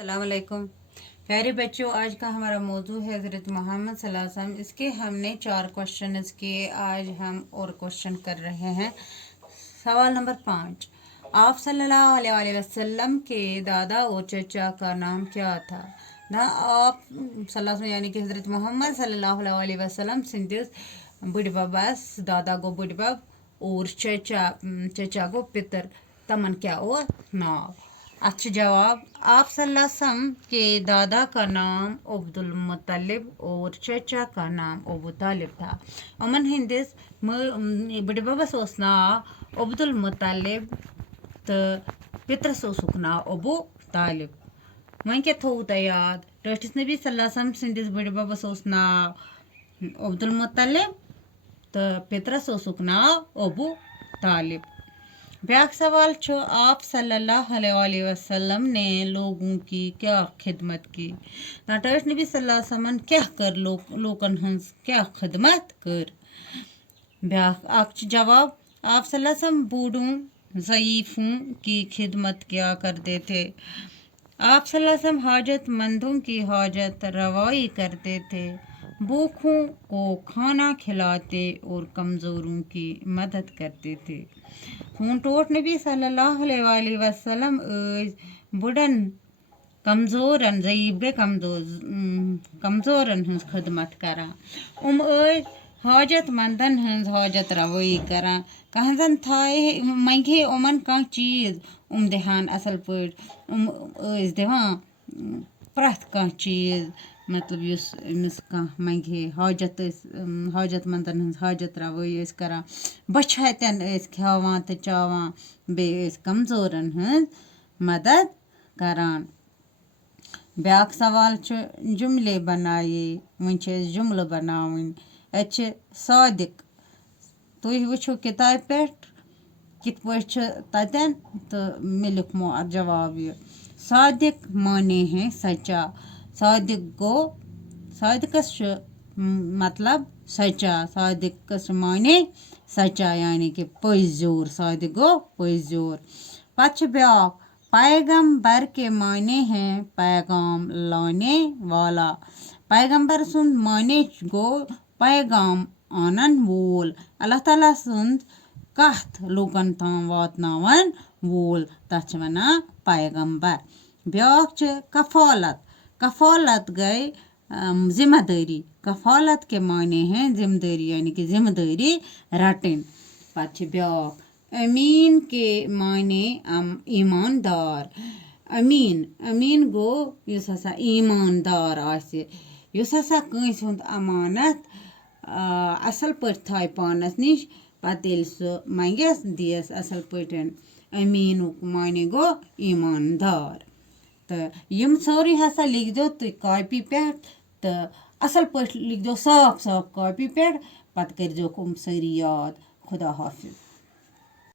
अस्सलाम वालेकुम प्यारे बच्चों। आज का हमारा मौजू है हज़रत मोहम्मद सल्लल्लाहु अलैहि वसल्लम। इसके हमने 4 क्वेश्चन किए। आज हम और क्वेश्चन कर रहे हैं। सवाल नंबर 5, आप सल्लल्लाहु अलैहि वसल्लम के दादा और चचा का नाम क्या था? ना आप सल्लल्लाहु यानी कि हज़रत मोहम्मद सल्लल्लाहु अलैहि वसल्लम सिंधिस बुढ़बस दादा गो बुढ़बब और चचा गो पितर तमन क्या और नाव। अच्छा जवाब, आप सल्लल्लाहु अलैहि वसल्लम के दादा का नाम अब्दुल मुत्तलिब और चचा का नाम अबू तालिब था। अमन हिंदिस बुढ़बस ओस नाव अब्दुल मुत्तलिब तो पितरस ओसुक नाव अबू तालिब। वहीं क्या थो तय याद, टटिस नबी सल्लल्लाहु अलैहि वसल्लम सिंदिस बुढ़बस ओस नाव अब्दुल मुत्तलिब तो पितरस ओसुक नाव अबू तालिब। ब्याक सवाल छो, आप सल्लल्लाहु अलैहि वसल्लम ने लोगों की क्या खिदमत की? नाटक नबी सल्लल्लाहु अलैहि वसल्लम क्या कर लोकन हंस क्या खिदमत कर। ब्याक आख जवाब, आप सल्लल्लाहु अलैहि वसल्लम बूढ़ों ज़ईफ़ों की खिदमत क्या करते थे। आप सल्लल्लाहु अलैहि वसल्लम हाजतमंदों की हाजत रवाई करते थे, भूखों को खाना खिलाते और कमज़ोरों की मदद करते थे। टोट नबी सल्लल्लाहु अलैहि वसल्लम बुढ़न कमज़ोरन ज़ईब कमज़ोरन हंस खिदमत करान। हाजतमंदन हंस हाजत रवाई करान। कहजन थाए मंगे उमन कह चीज़ देहान असल पे दिवान प्रथ कह चीज़, मतलब अमिस कह मंगे हाजतमंदन हंस हाजत रवाई करान। बछतन खावान तो चावान बे कमज़ोरन हंस मदद करान। ब्याक सवाल जुमले बनाए वन जुमल बनावन। सादिक तुह वुचो किताब पे कित पे ततन तो मे लिखमो जवाब। ये सादिक माने हैं सच्चा। सादिकस मतलब सच्चा। सादिकस माने सच्चा यानी कि पजोर। सादिक गो पजोर। पछ ब्याक पैगंबर के माने हैं पैगाम लाने वाला। पैगंबर सुन माने गो पैगाम आनन वोल। अल्लाह ताला सुन कथ लोगन ताम वातनावन वोल तथ वनान पैगंबर। ब्याक कफालत। कफालत गई जिम्मेदारी। कफालत के माने हैं जिम्मेदारी यानी कि जिम्मेदारी रटिन। पछ ब्याक अमीन के माने ईमानदार। अमीन गो युस हसा ईमानदार आसे, युस हसा कंस हुंद अमानत असल पट थाय पानस निश पत येल सु मंगेस दियस असल पटन। अमीनुक माने गो ईमानदार। तो यम सोरी हसा लिख दो तुम कॉपी पे तो असल पट लिख दो साफ साफ कॉपी पे, पत कर जो सारी याद। खुदा हाफिज।